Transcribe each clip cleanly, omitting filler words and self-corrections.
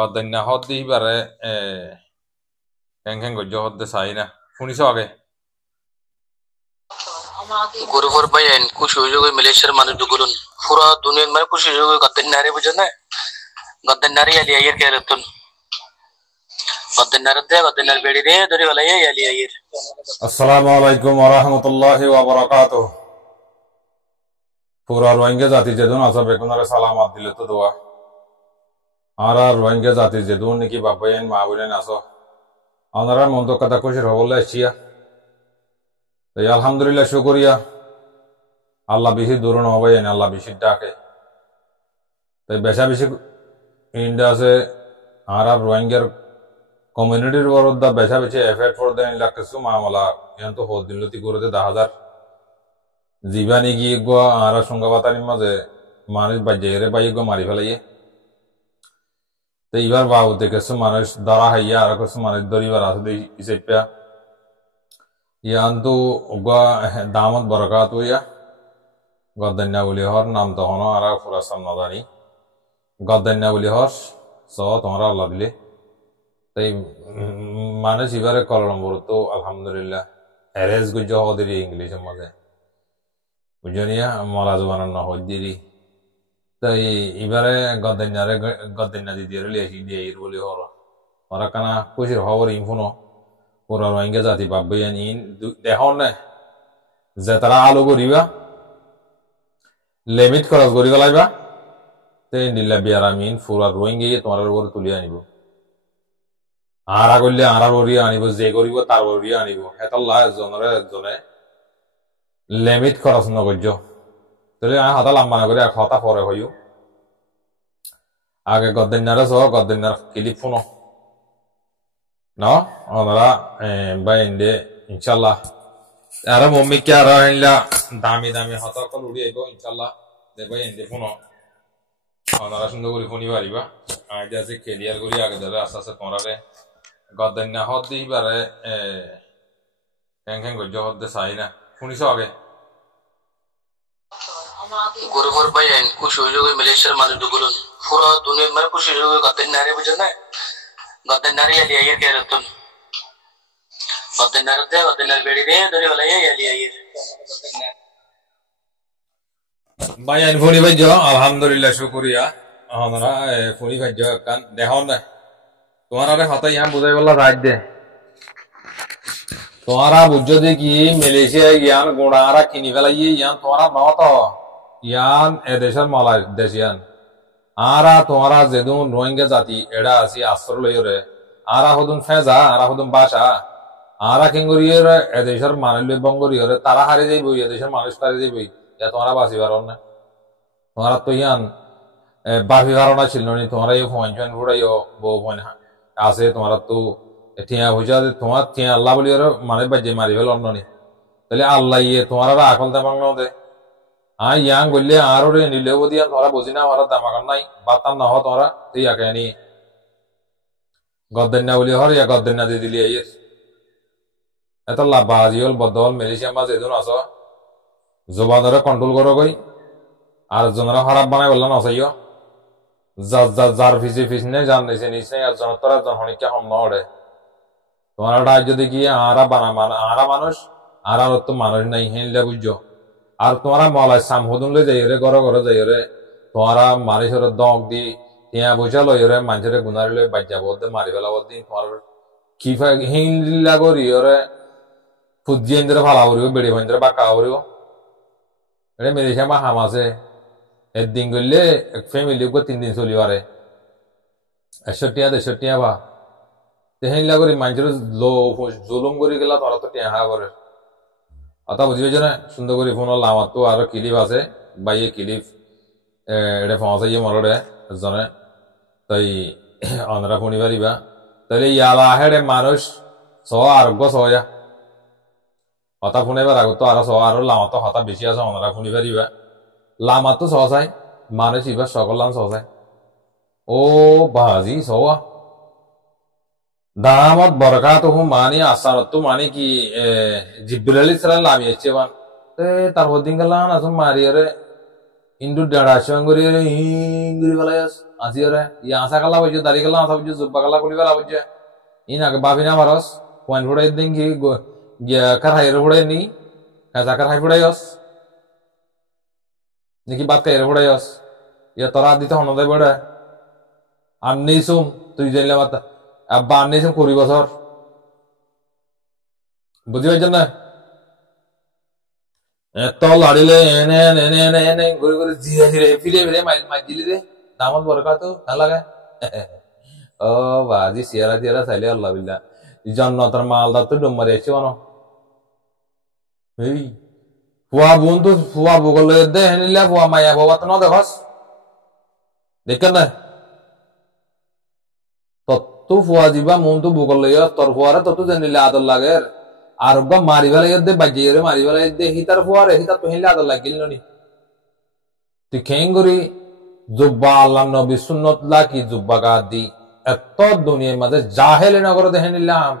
গদন্য হদ্দি বারে হ্যাং গজ্জ হদ্দে চাই না শুনিছ আগে গুরুপুর বাইন খুশি হয়ে যাবে মালয়েশিয়ার মানুষ দুগুলন পুরো দুনিয়ার মানে খুশি হয়ে যাবে গদ্দের নারী বুঝেন না গদ্দের নারী আলি আইয়ের কে রতন গদ্দের নারী দে গদ্দের নারী বেড়ি রে ধরে বলে আলি আইয়ের আসসালামু আলাইকুম ওয়া রাহমাতুল্লাহি ওয়া বারাকাতুহু পুরা রোহিঙ্গা জাতি যেদুন আছে বেকুনারে সালামাত দিলে তো দোয়া আর রোহিঙ্গা জাতি যেদুন নাকি বাবাইন মা বলেন আসো ওনারা মন তো কথা খুশির হবলে আসিয়া তাই আলহামদুলিল্লাহ শুকরিয়া আল্লাহ বেশি দূরণ হবাইন আল্লাহ বেশি ডাকে তাই বেশা বেশি ইন্ডিয়া আছে আর রোহিঙ্গার কমিউনিটির বরদ্দা বেশা বেশি এফেক্ট করে দেন লাগতেছে মামলা এখন তো হদ দিনলতি করে 10,000 জীবানি গিয়ে গো আর সংঘাবাতানির মাঝে মানুষ বাজে বাই গো মারি ফেলাইয়ে তো এবার বাবু দেখেছো মানুষ ধরা হাইয়া আর কিছু মানুষ ধরিবার আছে ইসেপা ইয়ান তো দামত বরকাত হইয়া গদ্দান্যা বলি হর নাম তখন আর ফুরাসান নাজানি গদ্দান্যা বলি হর স তোমরা আল্লাহ দিলে তাই মানুষ এবারে কলম্বর তো আলহামদুলিল্লাহ এরেজ গুজ হদিরি ইংলিশের মাঝে বুঝনিয়া মলা জবান হদিরি তাই এবারে গদ্দান্যা দিদিয়ে লিয়েছি দিয়ে বলি হর ওরা কানা খুশির খবর ইনফোনো পুরা রোহিঙ্গা জাতি পাবই ইন দেখুন না যে তারা আলো করিবা লিমিট খরচ করি গলাইবা তাই দিল্লা বিয়ার আমিন পুরা রোহিঙ্গা তোমার উপর তুলি আনিব আরা করলে আরা বরিয়া আনিব যে করিব তার বরিয়া আনিব হেতাল্লাহ একজনে লিমিট খরচ নগর্য তাহলে আমি হতা লম্বা না করে হতা পরে হইও আগে গদ্দান্যারে সহ গদ্দান্যার ক্লিপ ফোনো no ওনারা বাইন্দে ইনশাআল্লাহ আর মম্মিকে আর হইলা দামি দামি হতা কল উড়ি আইব ইনশাআল্লাহ দেব এন্ডে ফোন ওনারা সুন্দর করে ফোনি পারিবা আইডি আছে ক্লিয়ার করি আগে ধরে আস্তে আস্তে তোমরারে গদন্যা হদ দিবারে হ্যাং গজ্জ হদ চাই না শুনিছ আগে গুরুপুর বাইন খুশি হয়ে যাবে মালয়েশিয়ার মানুষ দুগুলন পুরো দুনিয়ার মানে খুশি হয়ে যাবে গদ্দের নারী বুঝেন না গদ্দের নারী আলি আইয়ের কে রতন গদ্দের নারী দে গদ্দের নারী বেড়ি রে ধরে বলে আলি আইয়ের বাইন ফোনি ভাইজ আলহামদুলিল্লাহ শুকরিয়া আমরা ফোনি ভাইজ কান দেখুন না তোমার হতা ইয়ান বুঝাই বললা রাত দে তোমারা বুঝছো যে কি মালয়েশিয়া ইয়ান গোড়ারা কিনি ফেলাই ইয়ান তোমারা নত ইয়ান এদেশের মালা দেশিয়ান আরা তোমারা যেদুন রোহিঙ্গা জাতি এডা আছি আশ্রয় লইরে আরা হদুন ফেজা আরা হদুন বাসা আরা কিঙ্গরিয়রে এদেশের মানুষ বঙ্গরিয়রে তারা হারে যাইব এদেশের মানুষ হারে যাইব ইয়া তোমরা বাঁচি পারো না তোমরা তো ইয়ান বাফি কারণা ছিল নি তোমরা এই ফোন ফুড়াইও বউ ফোন আছে তোমরা তো টিয়া বুঝা তোমার টিয়া আল্লাহ বলি মানে বাজে মারি ফেল অন্য নি তাহলে আল্লাহ ইয়ে তোমার আকল তেমন দে ইয়াং বললে আর নিলেও দিয়া তোরা বুঝি না ওরা দামাকান নাই বাতাম না হ তোরা তুই ইয়াকে নি গদ্দান্যা বলি হর ইয়া গদ্দান্যা দিয়ে দিলি আইয়ের এত লাভবাজি হল বদ্ধ হল মালয়েশিয়া মাঝে এজন আস জবানরে কন্ট্রোল করো কই আর জনরা খারাপ বানাই বললাম নসাইও যার ফিসে ফিস নেই যার নিচে নিচ নেই আর জন তোরা জনসংখ্যা কম নড়ে তোমার রাজ্য দেখি আরা আরা মানুষ আর তো মানুষ নাই হেনলে বুঝছো আর তোমারা মলাই সাম হদুন লই যাই রে ঘরে যাই রে তোমারা মানুষের দগ দি টিয়া বসা লই রে মানুষের গুনারি লই বাজ্যা বলতে মারি ফেলা বলতে তোমার কি হিন্দিলা করি রে ফুজি এন্দ্রে ফালা করিব বেড়ি ভাইন্দ্রে বাঁকা করিব এটা মেরেছে আমার হাম আছে একদিন করলে এক ফ্যামিলি 3 দিন চলি পারে 100 টিয়া বা হেনলা করি মানুষের জুলুম করি গেলা তোরা তো টিয়া হা করে অথা বুঝি পাইছ না সুন্দর করে ফোন আমার তো আরো ক্লিপ আছে বাইয়ে ক্লিপ এটা পৌঁছাইয়ে মরড়ে জনে তাই অনরা ফোনি পারিবা তাহলে ইয়ালা হেডে মানুষ আরোগ্য সয়া হতা ফোনাইবার আগত তো আরো লামা তো হতা বেশি আছে অনরা ফোনি পারিবা লামা তো সহসাই মানুষ ইবার সকল লাম সহসাই ও বাজি সওয়া দামত বরকাতুহু মানি আসারত মানি কি জিব্রাইল আলাইহিস সালাম লামি এসেবান তে তারপর দিন গেলাম আসুন মারিয়ারে ইন্দু ডাড়া সঙ্গরি ইঙ্গুরি ফেলাইস আসি ওরে ই আসা কালা বইছে দাড়ি কালা আসা বইছে জুব্বা কালা কুলি ফেলা বইছে ইন আগে বাপি না মারস পয়েন্ট ফুড়াই দিন কি কারহাইয়ের ফুড়াই নি কাঁচা কারহাই ফুড়াইস নাকি বাদ কাইয়ের ফুড়াইস ইয়া তোরা দিতে হন দেয় বড়ে আর নেইসুম তুই জানলে মাতা আব্বা আর নেইসুম 20 বছর বুঝি পাইছেন না এত লাড়িলে এনে এনে এনে এনে ঘুরে ঘুরে ধীরে ধীরে ফিরে ফিরে মাই দিলি রে দামত বরকা তো ভাল লাগে ও বাজি সিয়ারা টিয়ারা চাইলে আল্লাহ বিল্লাহ জন্নতর মালদার তো ডুম মারি আসছে বানো এই ফুয়া বোন তো ফুয়া বগলে দে হেনিলা ফুয়া মায়া বাবা তো ন দেখস দেখেন না তত্তু ফুয়া দিবা মন তো বগলে তোর ফুয়ারে তত জানিলে আদর লাগে আর বা মারি ফেলে দে বাজিয়ে রে মারি ফেলে দে হিতার ফুয়ারে হিতার তো হেনলে আদর লাগিল নি তুই খেঙ্গুরি জুব্বা আল্লাহ নবী সুন্নত লাকি জুব্বা গা দি এত দুনিয়ার মাঝে জাহেল নগর দেখে নিলাম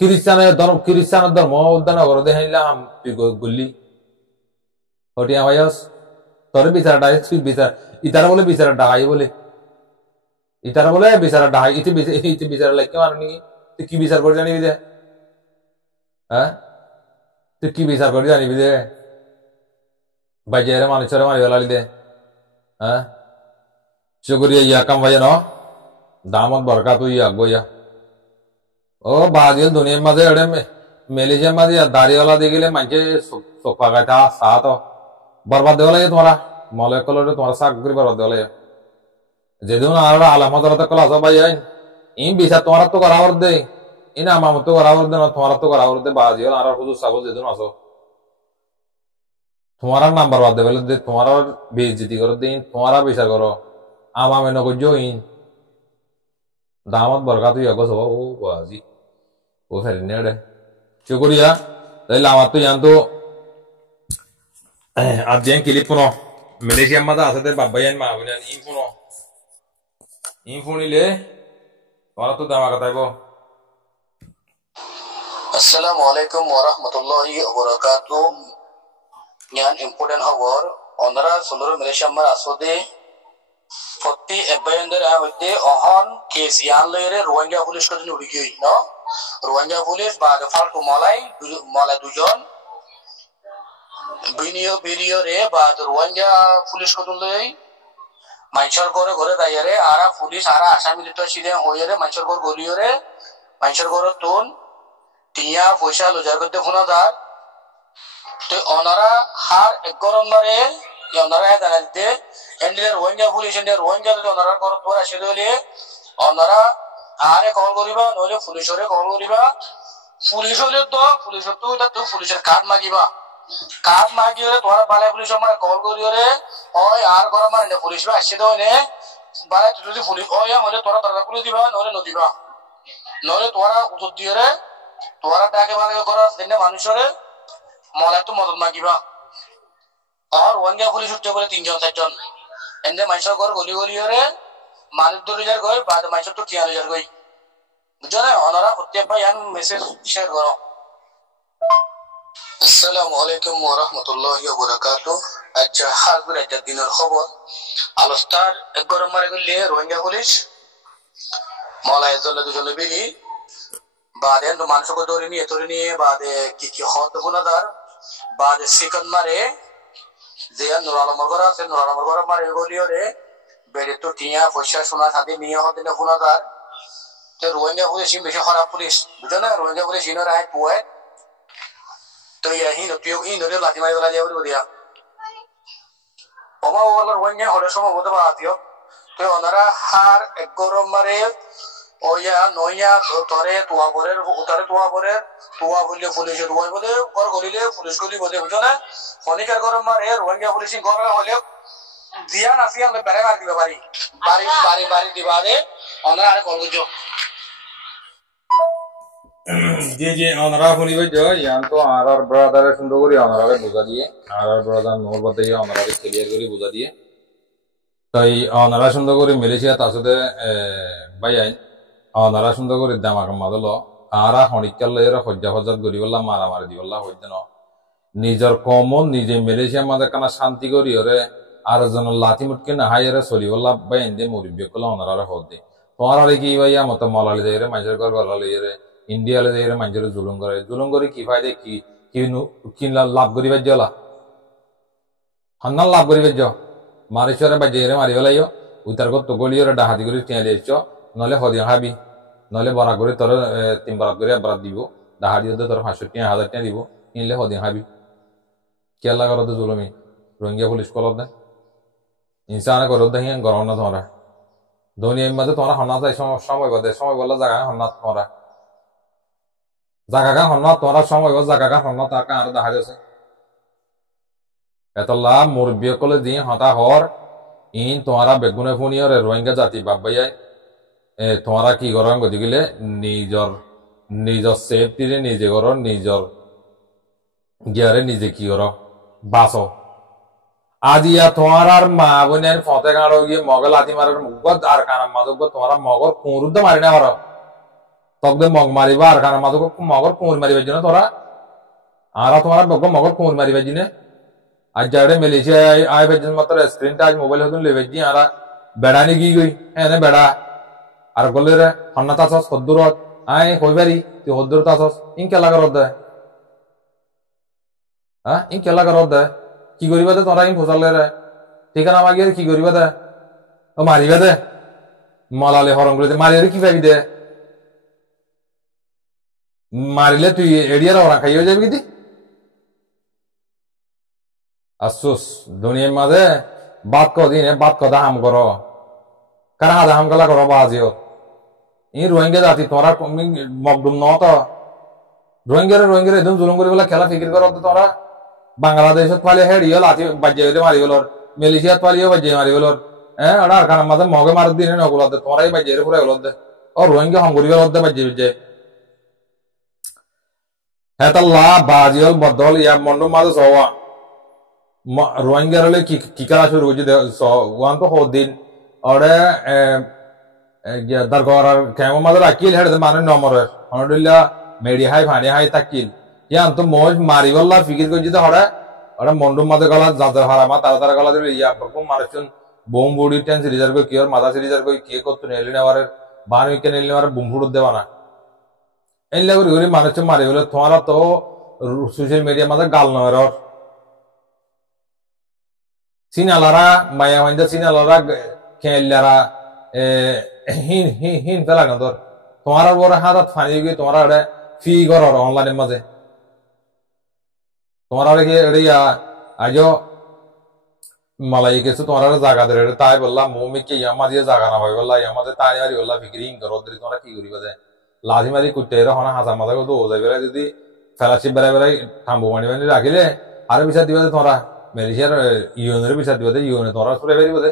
খ্রিস্টানের ধর্ম নগর দেখে নিলাম তুই গুল্লি হটিয়া ভাইস তোর বিচার ডাই তুই বিচার ইতারা বলে বিচার ডাহাই বলে ইতারা বলে বিচার ডাহাই ইতি বিচার লাগে মারনি তুই কি বিচার করে জানিবি দে হ্যাঁ তুই কি বিচার করে জানিবি দে বাজিয়ে মানুষের মারি ফেলালি দে হ্যাঁ চুকুরিয়া ইয়া কাম ভাইয়া ন দামত বরকা তুই ইয়া গইয়া ও বাজিল দুনিয়ার মাঝে এড়ে মেলেশিয়ার মাঝে দাড়িওয়ালা দিয়ে গেলে মাঝে সোফা গাইতা সাত বরবাদ দেওয়া লাগে তোমারা মলে কলরে তোমার শাক করে বরবাদ দেওয়া লাগে যেদিন আর আলামত কল আসো ভাই ইন বিচার তোমার তো করাবার দে ইন আমার তো করাবার দে না তোমার তো করাবার দে বাজিল আর হুজুর সাগর যেদিন আসো তোমার নাম্বার বাদ দেবে দে তোমার বেইজ্জতি করো দিন তোমার বিচার করো আমার মেনে করছো ইন দামত বরকা তুই আগো সব ও বাজি ও ফেরি নেড়ে চুকুরিয়া তাইলে আমার তো জানতো আর যে ক্লিপ পুনো মালয়েশিয়ার মাঝে আছে বাবাইয়ান মা বলেন ইন ফোনিলে তোরা তো দামা কথাইব আসসালামু আলাইকুম ওয়া রাহমাতুল্লাহি ওয়া বারাকাতুহু ഞാൻ ഇമ്പോർട്ടന്റ് খবর ওনারা সুন্দর মালয়েশিয়া মার আসদে ফতি এবাইন্দার হইতে অহন কেস ইয়ান লইরে রোহিঙ্গা পুলিশ কজন উড়ি গই ন রোহিঙ্গা পুলিশ বা ফালতু মলাই দুজন ভিডিও রে বা রোহিঙ্গা পুলিশ কজন লই মাইছর করে ঘরে দাইরে আরা পুলিশ আরা আসামি লিত ছিলেন হইরে মাইছর ঘর গলিয়রে মাইছর ঘর তুন টিয়া পয়সা লজার করতে ফোনাদার তো ওনারা হার এক গরম মারে ওনারা জানাইতে এন্ডিয়ার রোহিঙ্গা পুলিশ এন্ডিয়ার রোহিঙ্গা ওনারা ঘর তোরা আসে দলে ওনারা আরে কল করিবা নইলে পুলিশরে কল করিবা পুলিশ হলে তো পুলিশের কার্ড মাগিয়ে তোরা বালাই পুলিশ আমার কল করিওরে ওই আর গরম মারে পুলিশ আসছে তো নে বালাই যদি পুলিশ ওই হলে তোরা দরজা খুলে দিবা নইলে নদিবা নইলে তোরা উত্তর দিয়ে রে তোরা ডাকে বাগে করার দিনে মানুষরে মলাই তো মদত মাগিবা আর রোহিঙ্গা পুলিশ উঠতে বলে 3 জন 4 জন এনে মাইসর ঘর গলিওরে মানুষ 2000 গই বাদ মাইসর তো 3000 গই বুঝছো না ওনারা প্রত্যেক ভাই আমি মেসেজ শেয়ার করো আসসালামু আলাইকুম ওয়া রাহমাতুল্লাহি ওয়া বারাকাতুহু আচ্ছা হাজুর একটা দিনের খবর আলোস্তার এক গরম মারে গেলে রোহিঙ্গা পুলিশ মলাই জলে দুজনে বিহি বাদে তো মানুষকে ধরে নিয়ে বাদে কি হত গুনাদার বাদে সিকন মারে যে নুরালমর ঘর আছে নুরালমর ঘর মারে গলিওরে বেড়ে তো টিয়া পয়সা সোনা সাথে নিয়ে হতে না গুনাদার তো রোহিঙ্গা পুলিশ বেশি খারাপ পুলিশ বুঝো না রোহিঙ্গা পুলিশ ইনোর আয় পুয়ে তো ইনোরে লাঠি মারি বলা যাবে দিয়া ওমা ওলা রোহিঙ্গা হলে সময় হতে পারতিও তো ওনারা হার এক গরম মারে ওয়া নইয়া তরে তোয়া বললে পুলিশ রুয়াই বলে ঘর গলিলে পুলিশ গলি বলে বুঝো না খনিকার গরম মারে রোহিঙ্গা পুলিশ ঘর হলে দিয়া নাসি আমরা বেড়ে মার দিবা বাড়ি দিবা রে ওনারা আরে কল বুঝো জি ওনারা শুনিবে যে ইয়ান তো আর ব্রাদারের সুন্দর করে ওনারা বুঝা দিয়ে আর ব্রাদার নোর বাদে ওনারা ক্লিয়ার করে বুঝা দিয়ে তাই ওনারা সুন্দর করে মালয়েশিয়া তার সাথে বাইয়াই ওনারা সুন্দর করে দামাক মাদল আরা হনিকাল এরা হজ্জা করি বললাম মারামারি দি বললাম হইতে ন নিজের কমন নিজে মালয়েশিয়ার মাঝে কানা শান্তি করি ওরে আর জন লাতি মুটকে না হাইরে সলিওয়াল্লাহ বাইন দে মুরিব্বে কলা ওনারা হদে তোমার আরে কি ভাইয়া মত মলালে যাইরে মাইজের ঘর গলালে যাইরে ইন্ডিয়ালে যাইরে মাইজের জুলুম করে কি ফায়দে কি কি লাভ করিবার জলা হান্নাল লাভ করিবার জ মারিছরে বাজেরে মারি ফেলাইও উতার কত গলিয়রে ডাহাতি করে টিয়া দিয়েছ নলে হদিয়া হাবি নলে বড়া করে তোর 3 বরাত করে বরাত দিব ডাহাতি দিয়ে তোর 500 টাকা 1000 টাকা দিব নিলে হদিয়া হাবি কেলা করতে জুলুমি রোহিঙ্গা পুলিশ করত দে ইনসান করত দে হিয়ান গরম না তোমরা দুনিয়ার মধ্যে তোমরা হন্না চাই সময় বললে জায়গা হন্না তোমরা জায়গা হন্না তোমরা সময় বল জায়গা হন্না তার কার দেখা যাচ্ছে এতলা মুরব্বী কলে দিয়ে হতা হর ইন তোমরা বেগুনে ফুনিয়র রোহিঙ্গা জাতি বাবাইয়াই তোমরা কি করো গতি গেলে নিজর সেফটিরে নিজে করো নিজর গিয়ারে নিজে কি করো বাসো আজিয়া তোমার মা বোনের ফতে গাড়ো গিয়ে মগল আতি মারার মুগত আর কানার মাদক তোমার মগর কুঁরুদ্ধ মারি না পারো তকদে মগ মারিবা আর কানার মাদক মগর কুঁর মারিবার জন্য তোরা আর তোমার মগর কুঁর মারিবার জন্য আজ যারে মালয়েশিয়া আয় বেজন মাত্র স্ক্রিন টাচ মোবাইল হতুন লেবে জি আর বেড়ানি কি গই হ্যাঁ বেড়া আর বলে রে হন্না তাছস হদ্দুরত আয় হইবারি তুই হদ্দুর তাছস ইন কেলা করত দে হ্যাঁ ইন কেলা করত দে কি করিবা দে তোরা ইন ফসালে রে ঠিকানা মাগিয়ে কি করিবা দে ও মারিবা দে মলালে হরম করে দে মারিলে কি পাবি দে মারিলে তুই এড়িয়ার ওরা খাইয়ে যাবি কি আফসোস দুনিয়ার মাঝে বাদ কদিনে বাদ কথা হাম করো কারা হাদা হাম গলা করো বাজিও ই রোহিঙ্গা জাতি তোরা মকদুম ন তো রোহিঙ্গার একদম জুলুম করে বলে খেলা ফিকির করো তোরা বাংলাদেশত পালে হেড়িও লাঠি বাজ্যে মারি গেলর মালয়েশিয়াত পালিও বাজ্যে মারি গেলর হ্যাঁ ওরা আর কারণ মাঝে মগে মার দিনে নগুলো তোরাই বাজ্যে পুরো গেল দে ও রোহিঙ্গা হঙ্গরি গেল দে বাজ্যে হেতাল্লা বাজিওল বদল ইয়া মন্ডু মাঝে সওয়া রোহিঙ্গার হলে কি করা শুরু করছে ওয়ান তো দিন ওরে দরকার কেমন মাঝে রাখিল হেড়ে মানে নম্বরের হনডুল্লা মেডি হাই ফানি হাই তাকিল ইয়ান তো মোজ মারি বললা ফিকির করছি তো হরে ওরা মন্ডুম মাঝে গলা যাদের হারামা তারা গলা দিবে ইয়া বকম মানুষজন বোম বুড়ি টেন সিরিজার কই কিওর মাথা সিরিজার কই কে করতে নেলি নেওয়ারে বান উইকে নেলি নেওয়ারে বুম ফুড় দেওয়া না এই লাগরি গরি মানুষজন মারি বলে তোমারা তো সোশ্যাল মিডিয়া মাঝে গাল নয় সিনালারা মায়া মাইন্দা সিনালারা খেলারা হিন ফেলা না তোর তোমার বড় হাত ফানি গিয়ে তোমার ফি কর অনলাইনের মাঝে তোমার আজ মালাই গেছে তোমার জায়গা ধরে তাই বললাম মৌমিকে ইয়ামা দিয়ে জায়গা না ভাই বললা ইয়ামাদের তাই মারি বললা ফিকিরি হিং করো তোমরা কি করিবা যায় লাঠি মারি কুটে হনা হাজার মাথা কত ও যাই বেড়াই যদি ফেলাশিপ বেড়াই বেড়াই থাম্বু মানি মানি রাখিলে আরো বিচার দিবা তোমরা মালয়েশিয়ার ইউনের বিচার দিবা ইউনে তোমরা সরে বেরিয়ে দে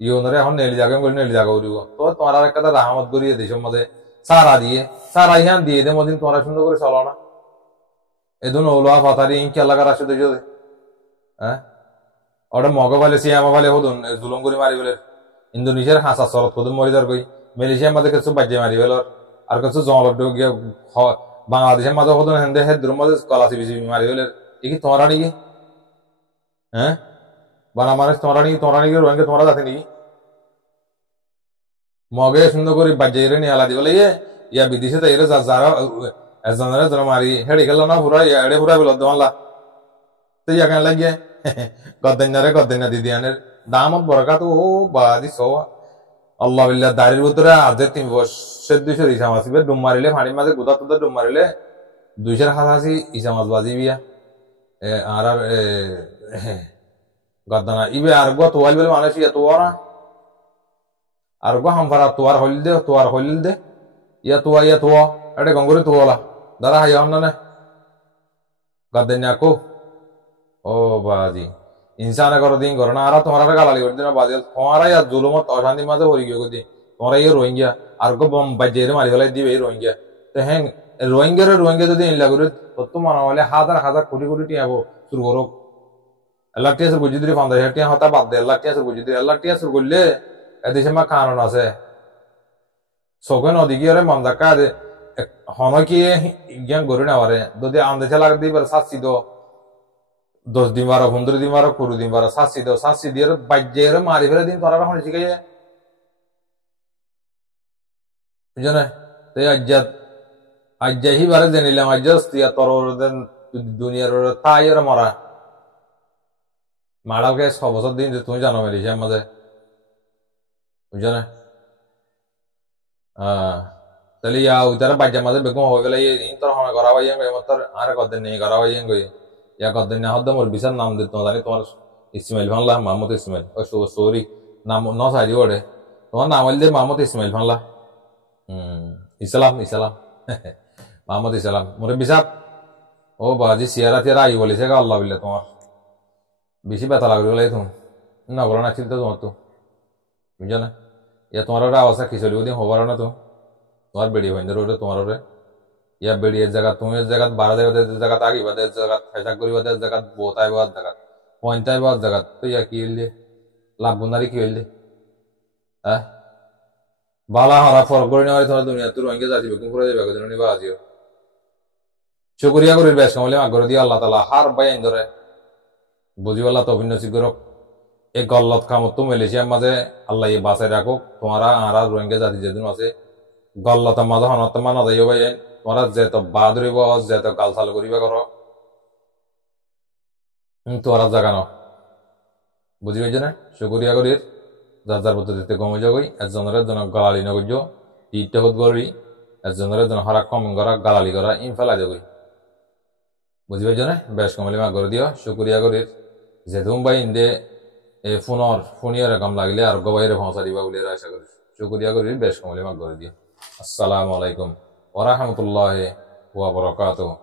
ইউনের এখন নেলি জায়গা করে নেলি জায়গা করিব তো তোমার একটা রাহমত করিয়ে দেশের মধ্যে সারা দিয়ে সারা ইহান দিয়ে দে মদিন তোমরা সুন্দর করে চলো না এদিন ওলোয়া ফাতারি ইনকে এলাকার আসে দেখো হ্যাঁ ওটা মগ ফালে সিয়ামা ফালে হদুন জুলুম করে মারি বলে ইন্দোনেশিয়ার হাসা সরত হদুন মরিদার কই মালয়েশিয়ার মাঝে কিছু বাজ্যে মারি বেলর আর কিছু জঙ্গল গিয়ে বাংলাদেশের মাঝে হদুন হেন্দে হেদ্রুর মাঝে কলাচি বিচি মারি বলে এ কি তোমরা নাকি হ্যাঁ বানা মানুষ তোমরা নাকি রোহিঙ্গা তোমরা যাতে নাকি মগে সুন্দর করে বাজ্যে নিয়ে আলাদি বলে ইয়া বিদেশে তাই যারা এজনের যারা মারি হেড়ে গেল না পুরা এড়ে পুরা বল দোয়ালা তো ইয়া কেন লাগিয়ে গদ্দাইনা দিদিয়ানের দামত বরকাত ও বাদি সো আল্লাহ বিল্লাহ দাড়ির ভিতরে আজ 3 বছর 200 ইসা মাছ ডুম মারিলে পানির মাঝে গুদা তুদা ডুম মারিলে 200 হাসি ইসা মাছ বাজি বিয়া আর গদ্দানা ইবে আর গো তোয়াল বলে মানুষ ইয়া তোয়ারা আর গো হামফারা তোয়ার হইল দে ইয়া তোয়া এটা গঙ্গুরি তোলা দাঁড়া হাই হন না গদ্দাইনা কো ও বাজি ইনসান করো দিন করো না আর তোমার গালালি করে দিন বাজি তোমার জুলুমত অশান্তি মাঝে হরি গিয়ে দিন তোমরা রোহিঙ্গা আর গো বাজ্যে মারি ফেলাই দিবে এই রোহিঙ্গা তো হ্যাঁ রোহিঙ্গা যদি ইনলা করে তো মনে হলে হাজার কোটি টিয়া শুরু করো এলাক টিয়া শুরু করছি 50,000 টিয়া হতা বাদ দে এলাক টিয়া শুরু করছি এলাক টিয়া শুরু করলে এদেশে মা কারণ আছে চোখে নদী গিয়ে মন দেখা হন কি জ্ঞান গরু নেওয়ারে যদি আন্দেশে লাগ দিবার শাস্তি তো 10 দিন 15 দিন 20 দিন শাস্তি দাও, শাস্তি দিয়ে বাজ্যের মারি ফেলে দিন তোরা এখন শিখাইয়ে বুঝছো না? তাই আজ্জাহি বারে জানিলাম আজ্জাস্তিয়া তোর দুনিয়ার তাই ওরা মরা মারালকে 6 বছর দিন তুমি জানো মেলিছে মাঝে বুঝছো না? তাহলে ইয়া উতারা বাজ্যা মাঝে বেগম হয়ে গেলে তোর হমে করা হইয়া তোর আর কদিন নেই করা হইয়া গই ইয়া কদিন না হদ্দম ওর বিচার নাম দিত জানি তোমার ইসমাইল ফানলা মাহমুদ ইসমাইল ও সরি নাম ন সাইডি ওড়ে তোমার নাম হইলে মাহমুদ ইসমাইল ফানলা ইসলাম মাহমুদ ইসলাম মোরে বিচার ও বাজি সিয়ারা তিয়ারা আই বলেছে আল্লাহ বিল্লা তোমার বেশি ব্যথা লাগবে বলে তুমি নগর না ছিল তো তোমার তো বুঝছো না? ইয়া তোমার ওরা অবস্থা খিচুড়ি দিন হবার না তো তোমার বেড়ি হইন ওটা তোমার ওরে ইয়া বেড়ি এর জায়গা তুমি এর জায়গা 12 জায়গা আগি বাদে জায়গা ফেসা করি বাদে জায়গা বোতাই বাদ জায়গা পয়েন্টাই বাদ জায়গা তো ইয়া কি হইলে লাভ বুনারি কি হইলে হ্যাঁ বালা হরা ফর করে নেওয়ার তোমার দুনিয়া তোর অঙ্গে যাচ্ছি বেকুম করে যাবে কদিন নিবা আজিও শুকরিয়া করি বেশ কমলে আগ্রহ দিয়ে আল্লাহ তালা হার বাই আইন ধরে বুঝি আল্লাহ তো অভিনয় করক এই গল্লত কামত তো মালয়েশিয়ার মাঝে আল্লাহ বাঁচাই রাখুক তোমারা আরা রোহিঙ্গা জাতি যেদিন আছে গল্লতার মাঝে হনত মানা যাইব ভাই তোমরা যেত বাদ রইব যেত গালসাল করিবা করো তোরা জাগানো বুঝি পাইছে না? শুকরিয়া করি যার যার পদ্ধতিতে কমে যাবই একজনের জন্য গালালি নগর্য টিটটা হত গরি একজনের জন্য হরা কম করা গালালি করা ইন ফেলা যাবই বুঝি পাইছে না? বেশ কমলে মা করে দিও শুকরিয়া করি যে তুম ভাই ইন্দে ফোনিয়ার কাম লাগলে আর গবাইরে পৌঁছা দিবা বলে আশা করি শুকরিয়া করি বেশ কমলে মা করে দিও। আসসালামু আলাইকুম ওয়া রাহমাতুল্লাহি ওয়া বারাকাতুহু।